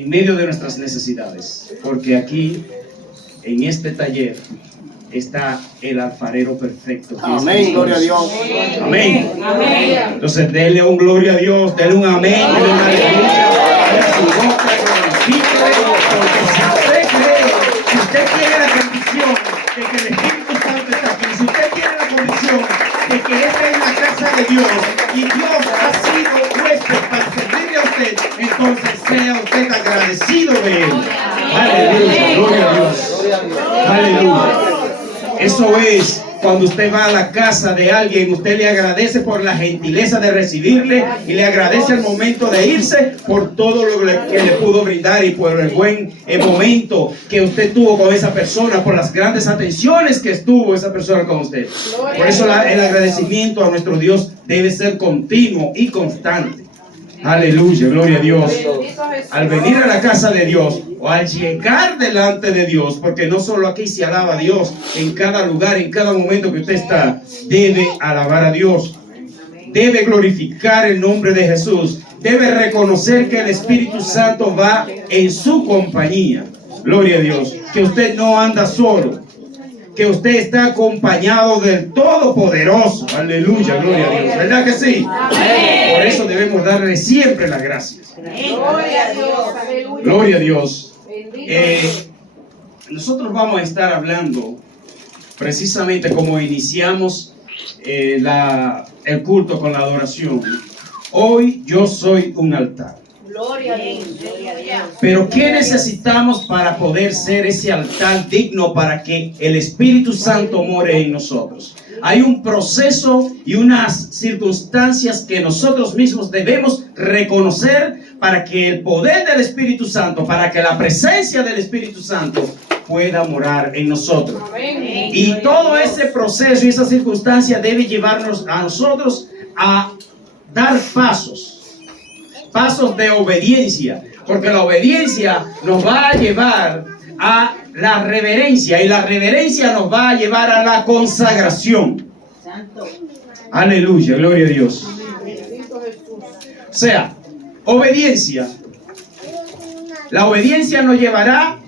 en medio de nuestras necesidades, porque aquí, en este taller, está el alfarero perfecto. Amén, gloria a Dios. Amén. Entonces, denle un gloria a Dios, denle un amén, denle una aleluya, abra su boca, glorifíquele, porque si usted tiene la convicción de que el Espíritu Santo está aquí, si usted tiene la convicción de que esta es la casa de Dios y Dios ha sido huésped para servirle a usted, entonces sea usted agradecido de Él. Aleluya, gloria a Dios. Aleluya. Eso es, cuando usted va a la casa de alguien, usted le agradece por la gentileza de recibirle y le agradece el momento de irse por todo lo que le pudo brindar y por el buen momento que usted tuvo con esa persona, por las grandes atenciones que estuvo esa persona con usted. Por eso el agradecimiento a nuestro Dios debe ser continuo y constante. Aleluya, gloria a Dios. Al venir a la casa de Dios o al llegar delante de Dios, porque no solo aquí se alaba a Dios, en cada lugar, en cada momento que usted está, debe alabar a Dios, debe glorificar el nombre de Jesús, debe reconocer que el Espíritu Santo va en su compañía. Gloria a Dios, que usted no anda solo, que usted está acompañado del Todopoderoso. Aleluya, gloria a Dios. ¿Verdad que sí? Amén. Por eso debemos darle siempre las gracias. Gloria a Dios. Gloria a Dios. Nosotros vamos a estar hablando precisamente como iniciamos el culto con la adoración. Hoy yo soy un altar. Gloria a Dios. Pero ¿qué necesitamos para poder ser ese altar digno para que el Espíritu Santo more en nosotros? Hay un proceso y unas circunstancias que nosotros mismos debemos reconocer para que el poder del Espíritu Santo, para que la presencia del Espíritu Santo pueda morar en nosotros. Y todo ese proceso y esa circunstancia debe llevarnos a nosotros a dar pasos de obediencia, porque la obediencia nos va a llevar a la reverencia y la reverencia nos va a llevar a la consagración. Aleluya, gloria a Dios. O sea, obediencia. La obediencia nos llevará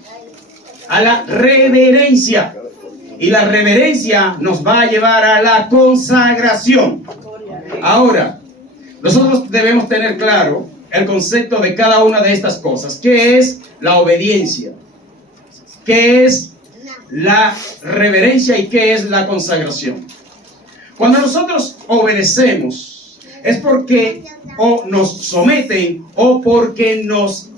a la reverencia y la reverencia nos va a llevar a la consagración. Ahora, nosotros debemos tener claro el concepto de cada una de estas cosas. ¿Qué es la obediencia? ¿Qué es la reverencia y qué es la consagración? Cuando nosotros obedecemos es porque o nos someten o porque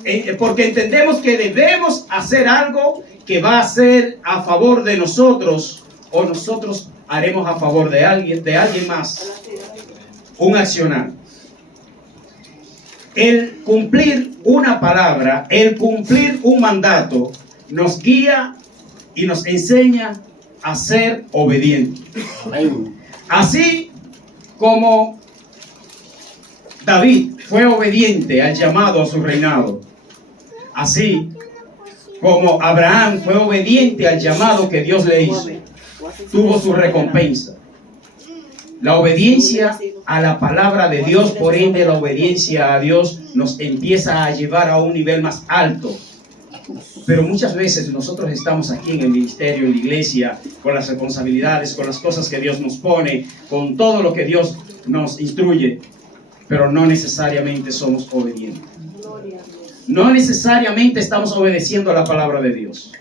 entendemos que debemos hacer algo que va a ser a favor de nosotros o nosotros haremos a favor de alguien más un accionar. El cumplir una palabra, el cumplir un mandato, nos guía y nos enseña a ser obedientes. Así como David fue obediente al llamado a su reinado, así como Abraham fue obediente al llamado que Dios le hizo, tuvo su recompensa. La obediencia a la palabra de Dios, por ende la obediencia a Dios nos empieza a llevar a un nivel más alto. Pero muchas veces nosotros estamos aquí en el ministerio, en la iglesia, con las responsabilidades, con las cosas que Dios nos pone, con todo lo que Dios nos instruye, pero no necesariamente somos obedientes. No necesariamente estamos obedeciendo a la palabra de Dios.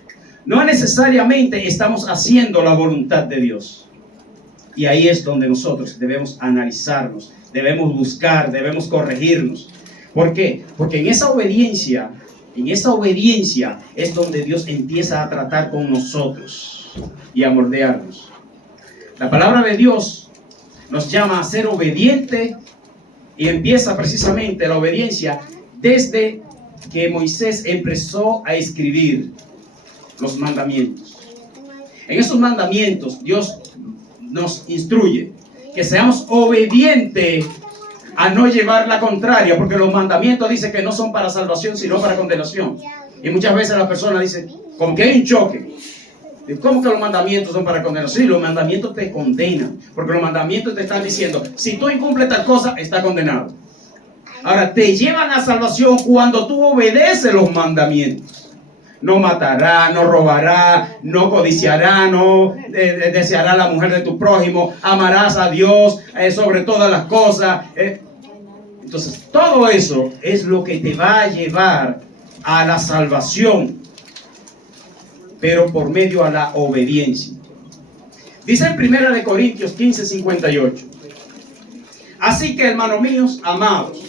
No necesariamente estamos haciendo la voluntad de Dios. Y ahí es donde nosotros debemos analizarnos, debemos buscar, debemos corregirnos. ¿Por qué? Porque en esa obediencia es donde Dios empieza a tratar con nosotros y a moldearnos. La palabra de Dios nos llama a ser obediente y empieza precisamente la obediencia desde que Moisés empezó a escribir los mandamientos. En esos mandamientos Dios nos instruye que seamos obedientes a no llevar la contraria, porque los mandamientos dicen que no son para salvación sino para condenación. Y muchas veces la persona dice, como que hay un choque. ¿Cómo que los mandamientos son para condenación? Sí, los mandamientos te condenan, porque los mandamientos te están diciendo, si tú incumples tal cosa, está condenado. Ahora, te llevan a salvación cuando tú obedeces los mandamientos. No matará, no robará, no codiciará, no deseará la mujer de tu prójimo, amarás a Dios sobre todas las cosas. Entonces, todo eso es lo que te va a llevar a la salvación, pero por medio a la obediencia. Dice en 1 Corintios 15:58. Así que, hermanos míos, amados,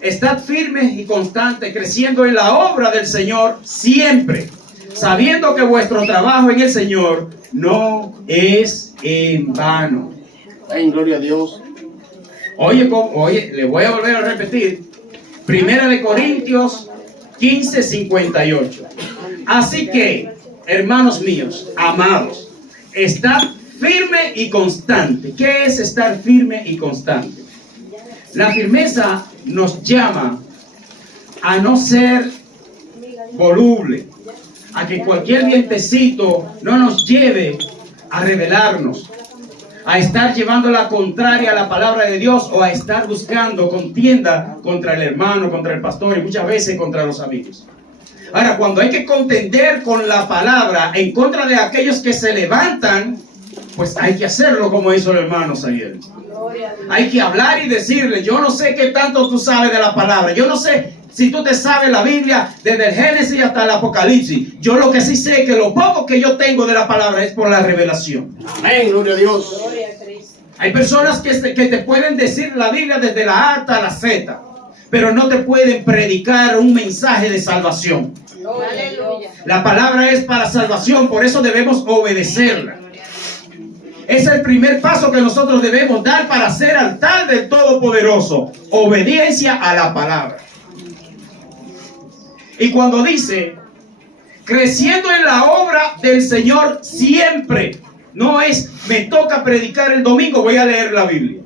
estad firmes y constantes, creciendo en la obra del Señor siempre, sabiendo que vuestro trabajo en el Señor no es en vano. En gloria a Dios. Oye, le voy a volver a repetir. 1 Corintios 15:58. Así que, hermanos míos, amados, estad firme y constante. ¿Qué es estar firme y constante? La firmeza nos llama a no ser voluble, a que cualquier vientecito no nos lleve a rebelarnos, a estar llevando la contraria a la palabra de Dios, o a estar buscando contienda contra el hermano, contra el pastor y muchas veces contra los amigos. Ahora, cuando hay que contender con la palabra en contra de aquellos que se levantan, pues hay que hacerlo como hizo el hermano Samuel. Hay que hablar y decirle: yo no sé qué tanto tú sabes de la palabra, yo no sé si tú te sabes la Biblia desde el Génesis hasta el Apocalipsis. Yo lo que sí sé es que lo poco que yo tengo de la palabra es por la revelación. Amén, gloria a Dios. Hay personas que te pueden decir la Biblia desde la A hasta la Z, pero no te pueden predicar un mensaje de salvación. La palabra es para salvación, por eso debemos obedecerla. Es el primer paso que nosotros debemos dar para ser altar del Todopoderoso: obediencia a la palabra. Y cuando dice creciendo en la obra del Señor siempre, no es me toca predicar el domingo, voy a leer la Biblia.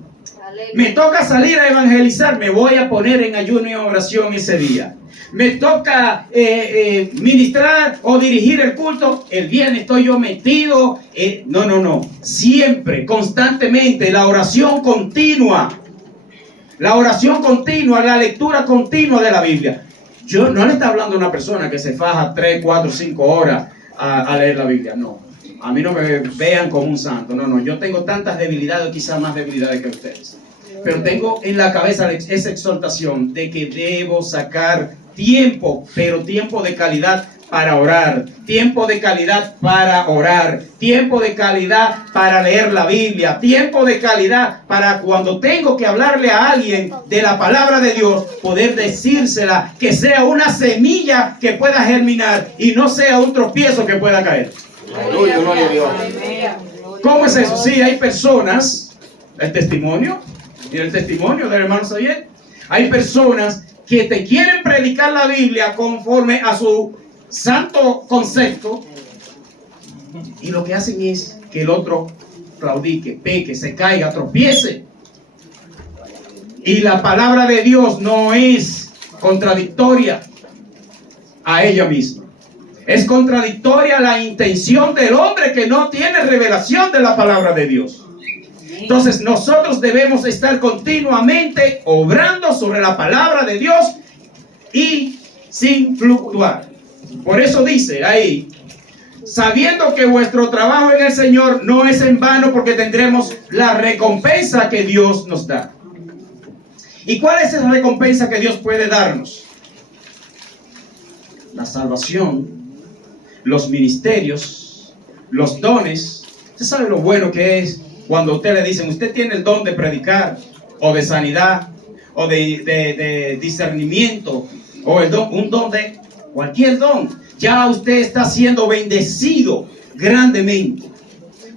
Me toca salir a evangelizar, me voy a poner en ayuno y oración ese día. Me toca ministrar o dirigir el culto, el viernes estoy yo metido. No. Siempre, constantemente, la oración continua. La oración continua, la lectura continua de la Biblia. Yo no le está hablando a una persona que se faja 3, 4, 5 horas a leer la Biblia. No, a mí no me vean como un santo. No, yo tengo tantas debilidades, quizás más debilidades que ustedes. Pero tengo en la cabeza esa exhortación de que debo sacar tiempo, pero tiempo de calidad para orar, tiempo de calidad para orar, tiempo de calidad para leer la Biblia, tiempo de calidad para cuando tengo que hablarle a alguien de la palabra de Dios, poder decírsela, que sea una semilla que pueda germinar y no sea un tropiezo que pueda caer. Aleluya, gloria a Dios. ¿Cómo es eso? Sí, hay personas, el testimonio del hermano Xavier, hay personas que te quieren predicar la Biblia conforme a su santo concepto, y lo que hacen es que el otro claudique, peque, se caiga, tropiece. Y la palabra de Dios no es contradictoria a ella misma. Es contradictoria a la intención del hombre que no tiene revelación de la palabra de Dios. Entonces nosotros debemos estar continuamente obrando sobre la palabra de Dios y sin fluctuar. Por eso dice ahí: sabiendo que vuestro trabajo en el Señor no es en vano, porque tendremos la recompensa que Dios nos da. ¿Y cuál es esa recompensa que Dios puede darnos? La salvación, los ministerios, los dones. ¿Usted sabe lo bueno que es cuando a usted le dicen: usted tiene el don de predicar, o de sanidad, o de discernimiento, o un don de cualquier don? Ya usted está siendo bendecido grandemente.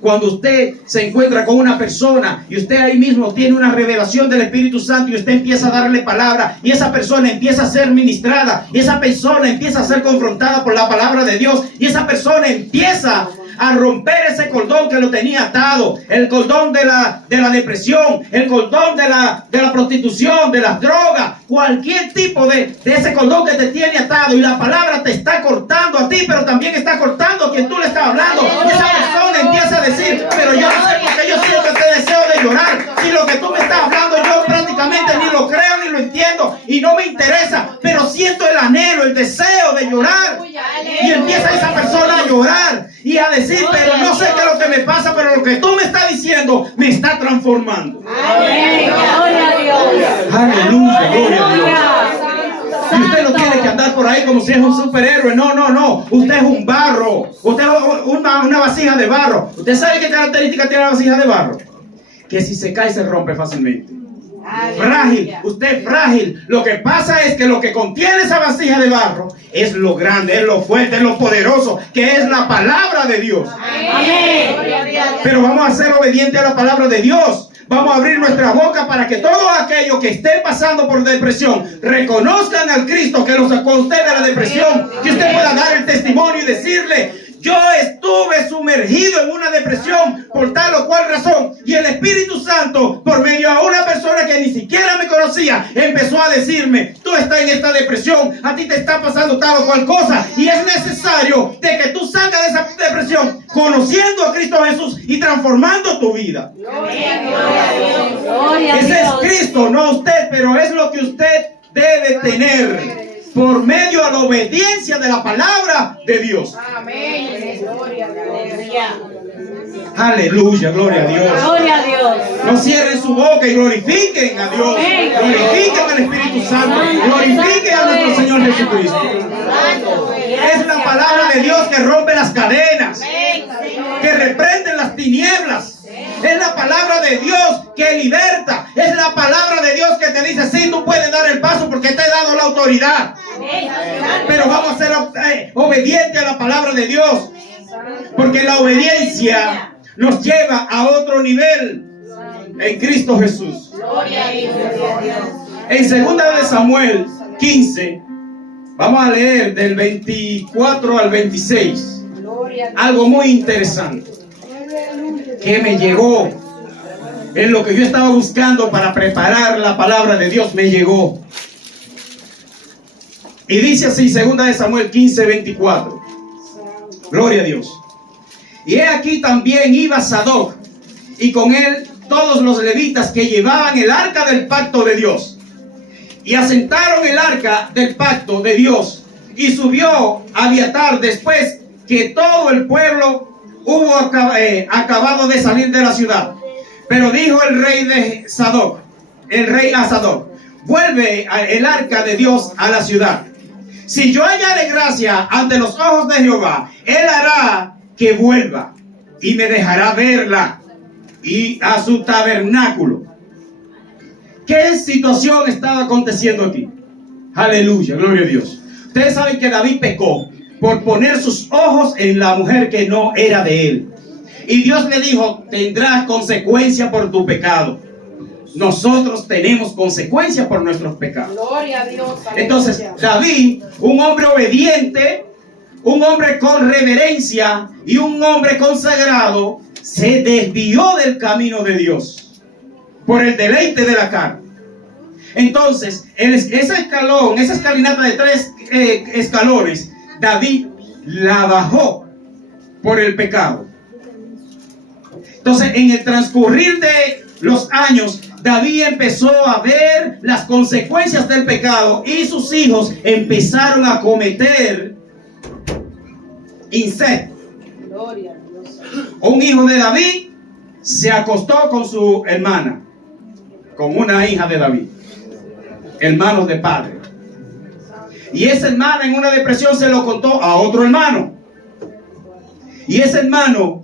Cuando usted se encuentra con una persona y usted ahí mismo tiene una revelación del Espíritu Santo y usted empieza a darle palabra, y esa persona empieza a ser ministrada, y esa persona empieza a ser confrontada por la palabra de Dios, y esa persona empieza a romper ese cordón que lo tenía atado, el cordón de la depresión, el cordón de la prostitución, de las drogas, cualquier tipo de ese cordón que te tiene atado, y la palabra te está cortando a ti, pero también está cortando a quien tú le estás hablando. Y esa persona empieza a decir: pero yo no sé por qué yo siento este deseo de llorar, si lo que tú me estás hablando yo prácticamente ni lo creo ni lo entiendo, y anhelo, el deseo de llorar. Y empieza esa persona a llorar y a decir, pero no sé qué es lo que me pasa, pero lo que tú me estás diciendo me está transformando. Gloria a Dios. Aleluya, gloria a Dios. Y usted no tiene que andar por ahí como si es un superhéroe. No, no, no. Usted es un barro. Usted es una vasija de barro. ¿Usted sabe qué característica tiene la vasija de barro? Que si se cae se rompe fácilmente. Frágil, usted es frágil. Lo que pasa es que lo que contiene esa vasija de barro es lo grande, es lo fuerte, es lo poderoso, que es la palabra de Dios. Pero vamos a ser obedientes a la palabra de Dios. Vamos a abrir nuestra boca para que todos aquellos que estén pasando por depresión reconozcan al Cristo que los sacó a usted de la depresión. Que usted pueda dar el testimonio y decirle: yo estuve sumergido en una depresión por tal o cual razón, y el Espíritu Santo, por medio de una persona que ni siquiera me conocía, empezó a decirme: tú estás en esta depresión, a ti te está pasando tal o cual cosa, y es necesario de que tú salgas de esa depresión conociendo a Cristo Jesús y transformando tu vida. Ese es Cristo, no usted, pero es lo que usted debe tener por medio de la obediencia de la palabra de Dios. Amén. Gloria a Dios. Aleluya, gloria a Dios. Gloria a Dios. No cierren su boca y glorifiquen a Dios. Glorifiquen al Espíritu Santo. Glorifiquen a nuestro Señor Jesucristo. Es la palabra de Dios que rompe las cadenas, que reprende las tinieblas. Es la palabra de Dios que liberta. Es la palabra de Dios que te dice: sí, tú puedes dar el paso porque te he dado la autoridad. Pero vamos a ser obedientes a la palabra de Dios, porque la obediencia nos lleva a otro nivel en Cristo Jesús. En 2 de Samuel 15, vamos a leer del 24 al 26, algo muy interesante que me llegó en lo que yo estaba buscando para preparar la palabra de Dios. Me llegó. Y dice así, 2 de Samuel 15, 24. Gloria a Dios. Y he aquí también iba Sadoc, y con él todos los levitas que llevaban el arca del pacto de Dios. Y asentaron el arca del pacto de Dios. Y subió Abiatar después que todo el pueblo hubo acabado de salir de la ciudad. Pero dijo el rey a Sadoc: vuelve el arca de Dios a la ciudad. Si yo hallare gracia ante los ojos de Jehová, él hará que vuelva y me dejará verla y a su tabernáculo. ¿Qué situación estaba aconteciendo aquí? Aleluya, gloria a Dios. Ustedes saben que David pecó por poner sus ojos en la mujer que no era de él. Y Dios le dijo: tendrás consecuencia por tu pecado. Nosotros tenemos consecuencias por nuestros pecados. Gloria a Dios. Entonces David, un hombre obediente, un hombre con reverencia y un hombre consagrado, se desvió del camino de Dios por el deleite de la carne. Entonces, esa escalinata de 3 escalones, David la bajó por el pecado. Entonces, en el transcurrir de los años, David empezó a ver las consecuencias del pecado y sus hijos empezaron a cometer incesto. Un hijo de David se acostó con su hermana, con una hija de David, hermanos de padre. Y esa hermana en una depresión se lo contó a otro hermano. Y ese hermano,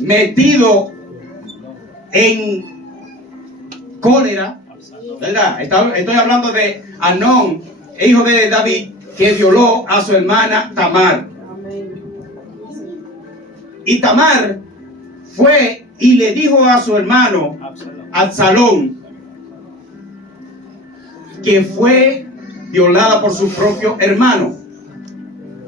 metido en cólera, ¿verdad? Estoy hablando de Amnón, hijo de David, que violó a su hermana Tamar. Y Tamar fue y le dijo a su hermano Absalón que fue violada por su propio hermano.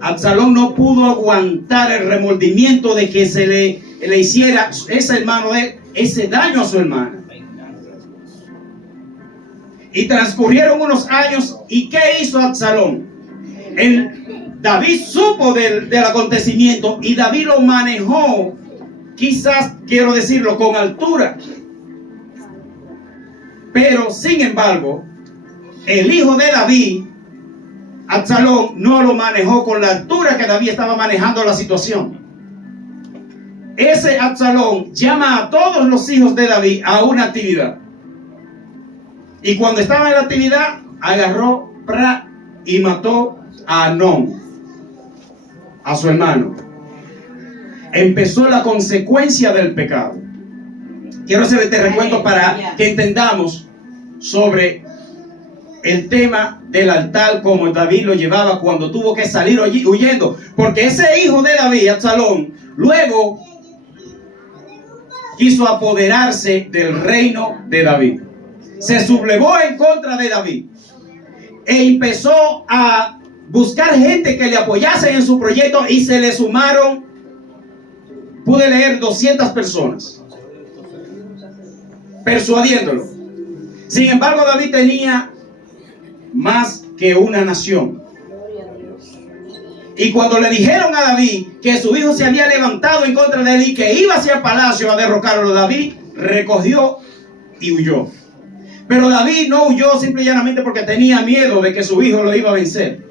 Absalón no pudo aguantar el remordimiento de que se le hiciera ese hermano de él ese daño a su hermana. Y transcurrieron unos años. ¿Y qué hizo Absalón? David supo del acontecimiento y David lo manejó, quizás quiero decirlo, con altura. Pero sin embargo, el hijo de David Absalón no lo manejó con la altura que David estaba manejando la situación. Ese Absalón llama a todos los hijos de David a una actividad. Y cuando estaba en la actividad, agarró y mató a Amnón, a su hermano. Empezó la consecuencia del pecado. Quiero hacer este recuento para que entendamos sobre el tema del altar, como David lo llevaba cuando tuvo que salir huyendo. Porque ese hijo de David, Absalón, luego quiso apoderarse del reino de David. Se sublevó en contra de David e empezó a buscar gente que le apoyase en su proyecto, y se le sumaron, pude leer, 200 personas persuadiéndolo. Sin embargo, David tenía más que una nación. Y cuando le dijeron a David que su hijo se había levantado en contra de él y que iba hacia el palacio a derrocarlo, David recogió y huyó. Pero David no huyó simple y llanamente porque tenía miedo de que su hijo lo iba a vencer,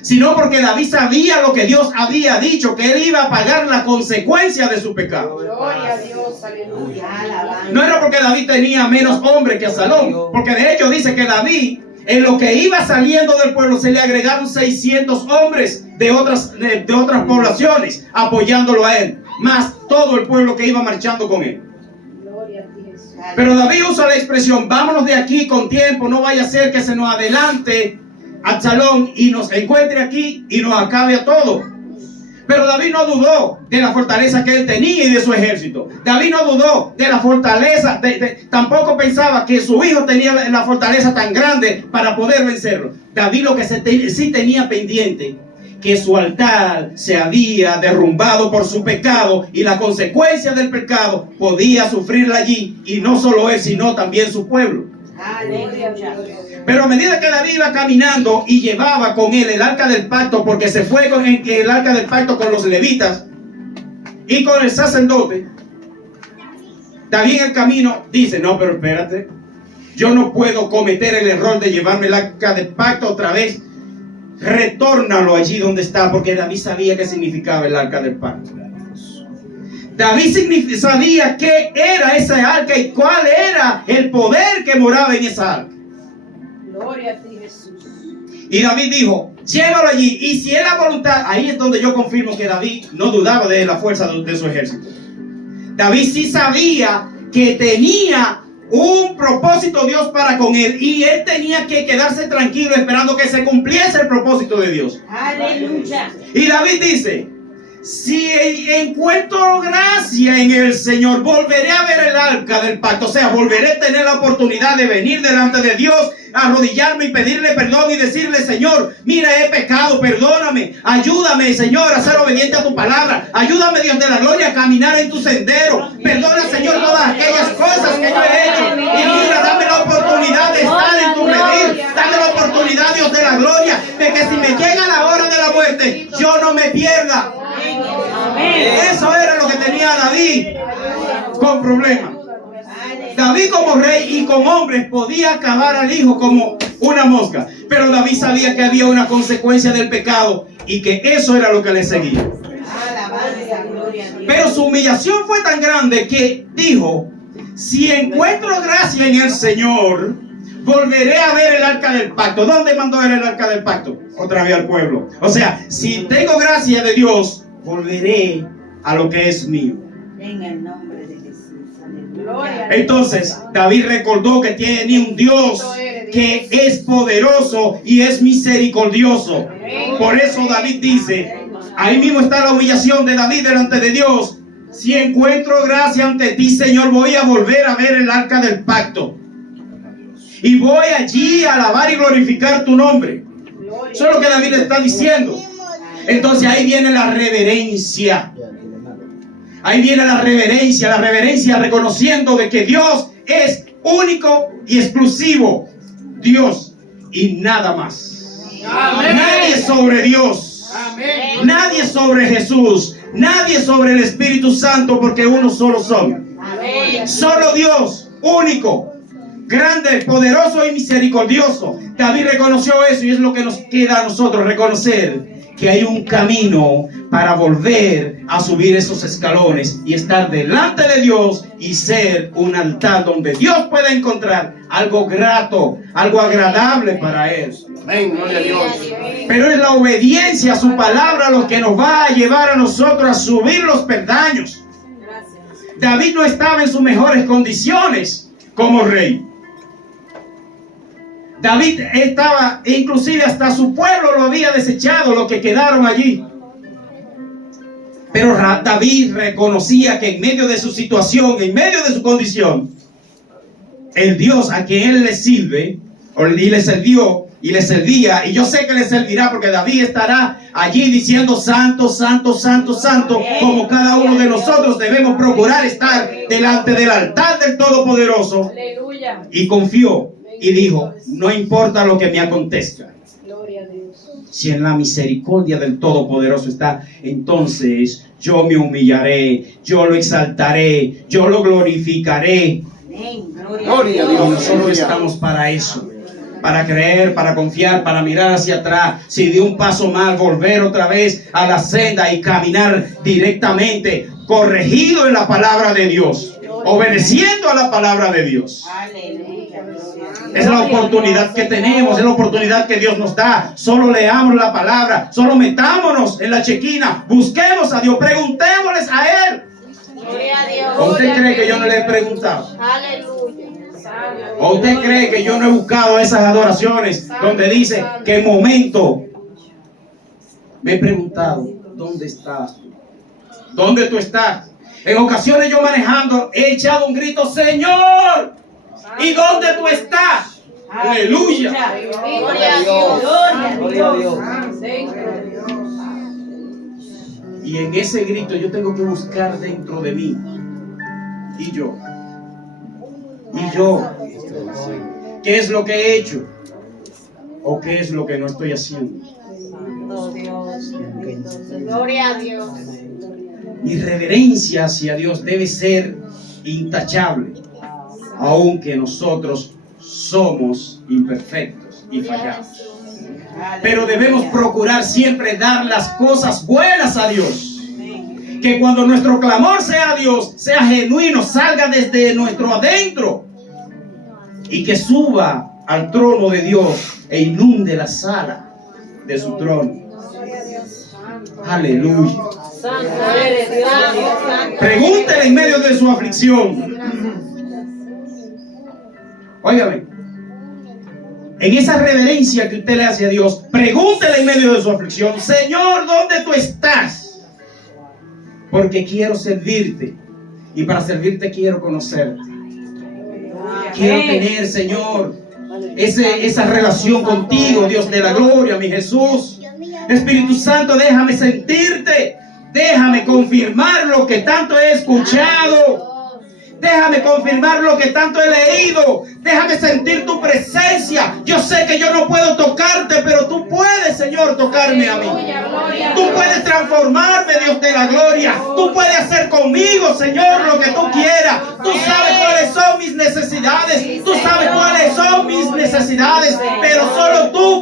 sino porque David sabía lo que Dios había dicho, que él iba a pagar la consecuencia de su pecado. Gloria a Dios, aleluya. No era porque David tenía menos hombre que Absalón, porque de hecho dice que David, en lo que iba saliendo del pueblo, se le agregaron 600 hombres de otras poblaciones apoyándolo a él, más todo el pueblo que iba marchando con él. Pero David usa la expresión: vámonos de aquí con tiempo, no vaya a ser que se nos adelante Absalón y nos encuentre aquí y nos acabe a todos. Pero David no dudó de la fortaleza que él tenía y de su ejército. David no dudó de la fortaleza, tampoco pensaba que su hijo tenía la fortaleza tan grande para poder vencerlo. David lo que sí tenía pendiente, que su altar se había derrumbado por su pecado, y la consecuencia del pecado podía sufrirla allí, y no solo él, sino también su pueblo. Pero a medida que David iba caminando y llevaba con él el arca del pacto, porque se fue con el arca del pacto con los levitas y con el sacerdote, David en el camino dice: no, pero espérate, yo no puedo cometer el error de llevarme el arca del pacto otra vez. Retórnalo allí donde está, porque David sabía qué significaba el arca del pacto. David sabía qué era esa arca y cuál era el poder que moraba en esa arca. Gloria a ti, Jesús. Y David dijo: llévalo allí, y si es la voluntad. Ahí es donde yo confirmo que David no dudaba de la fuerza de su ejército. David sí sabía que tenía un propósito Dios para con él, y él tenía que quedarse tranquilo esperando que se cumpliese el propósito de Dios. Aleluya. Y David dice: si encuentro gracia en el Señor, volveré a ver el arca del pacto. O sea, volveré a tener la oportunidad de venir delante de Dios, arrodillarme y pedirle perdón y decirle: Señor, mira, he pecado, perdóname, ayúdame, Señor, a ser obediente a tu palabra, ayúdame, Dios de la gloria, a caminar en tu sendero, perdona, Señor, todas aquellas cosas que yo he hecho, y mira, dame la oportunidad de estar en tu redil, dame la oportunidad, Dios de la gloria, de que si me llega la hora de la muerte, yo no me pierda. Eso era lo que tenía David con problemas. David como rey y como hombre podía acabar al hijo como una mosca, pero David sabía que había una consecuencia del pecado y que eso era lo que le seguía. Pero su humillación fue tan grande que dijo: si encuentro gracia en el Señor, volveré a ver el arca del pacto. ¿Dónde mandó ver el arca del pacto? Otra vez al pueblo. O sea, si tengo gracia de Dios, volveré a lo que es mío. En el nombre de Jesús. Entonces David recordó que tiene un Dios que es poderoso y es misericordioso. Por eso David dice, ahí mismo está la humillación de David delante de Dios: si encuentro gracia ante ti, Señor, voy a volver a ver el arca del pacto y voy allí a alabar y glorificar tu nombre. Eso es lo que David le está diciendo. Entonces ahí viene la reverencia. Ahí viene la reverencia reconociendo de que Dios es único y exclusivo. Dios y nada más. Amén. Nadie sobre Dios. Amén. Nadie sobre Jesús. Nadie sobre el Espíritu Santo, porque uno solo son. Amén. Solo Dios, único. grande, poderoso y misericordioso. David reconoció eso y es lo que nos queda a nosotros reconocer, que hay un camino para volver a subir esos escalones y estar delante de Dios y ser un altar donde Dios pueda encontrar algo grato, algo agradable para Él. Amén, gloria a Dios. Pero es la obediencia a su palabra lo que nos va a llevar a nosotros a subir los peldaños. David no estaba en sus mejores condiciones como rey. David estaba, inclusive hasta su pueblo lo había desechado, los que quedaron allí. Pero David reconocía que en medio de su situación, en medio de su condición, el Dios a quien él le sirve, y le sirvió, y le servía, y yo sé que le servirá, porque David estará allí diciendo santo, santo, santo, santo, como cada uno de nosotros debemos procurar estar delante del altar del Todopoderoso. Y confió y dijo, no importa lo que me acontezca, si en la misericordia del Todopoderoso está, entonces yo me humillaré, yo lo exaltaré, yo lo glorificaré. Gloria a Dios. Nosotros estamos para eso, para creer, para confiar, para mirar hacia atrás. Si dio un paso mal, volver otra vez a la senda y caminar directamente, corregido en la palabra de Dios, obedeciendo a la palabra de Dios. Es la oportunidad que tenemos, es la oportunidad que Dios nos da. Solo leamos la palabra, solo metámonos en la chequina, busquemos a Dios, preguntémosles a Él. ¿O usted cree que yo no le he preguntado? ¿O usted cree que yo no he buscado esas adoraciones donde dice que en momento me he preguntado, ¿dónde estás tú? ¿Dónde tú estás? En ocasiones yo manejando he echado un grito, Señor, ¿y dónde tú estás? Aleluya. Gloria a Dios. Gloria a Dios. Y en ese grito yo tengo que buscar dentro de mí. Y yo. ¿Qué es lo que he hecho? ¿O qué es lo que no estoy haciendo? Gloria a Dios. Mi reverencia hacia Dios debe ser intachable, aunque nosotros somos imperfectos y fallamos. Pero debemos procurar siempre dar las cosas buenas a Dios. Que cuando nuestro clamor sea a Dios, sea genuino, salga desde nuestro adentro y que suba al trono de Dios e inunde la sala de su trono. Aleluya. Pregúntele en medio de su aflicción. Óigame, en esa reverencia que usted le hace a Dios, pregúntele en medio de su aflicción, Señor, ¿dónde tú estás? Porque quiero servirte, y para servirte quiero conocerte. Quiero tener, Señor, esa relación contigo, Dios de la gloria, mi Jesús. Espíritu Santo, déjame sentirte, déjame confirmar lo que tanto he escuchado. Déjame confirmar lo que tanto he leído. Déjame sentir tu presencia. Yo sé que yo no puedo tocarte, pero tú puedes, Señor, tocarme a mí. Tú puedes transformarme, Dios de la gloria. Tú puedes hacer conmigo, Señor, lo que tú quieras. Tú sabes cuáles son mis necesidades. Tú sabes cuáles son mis necesidades. Pero solo tú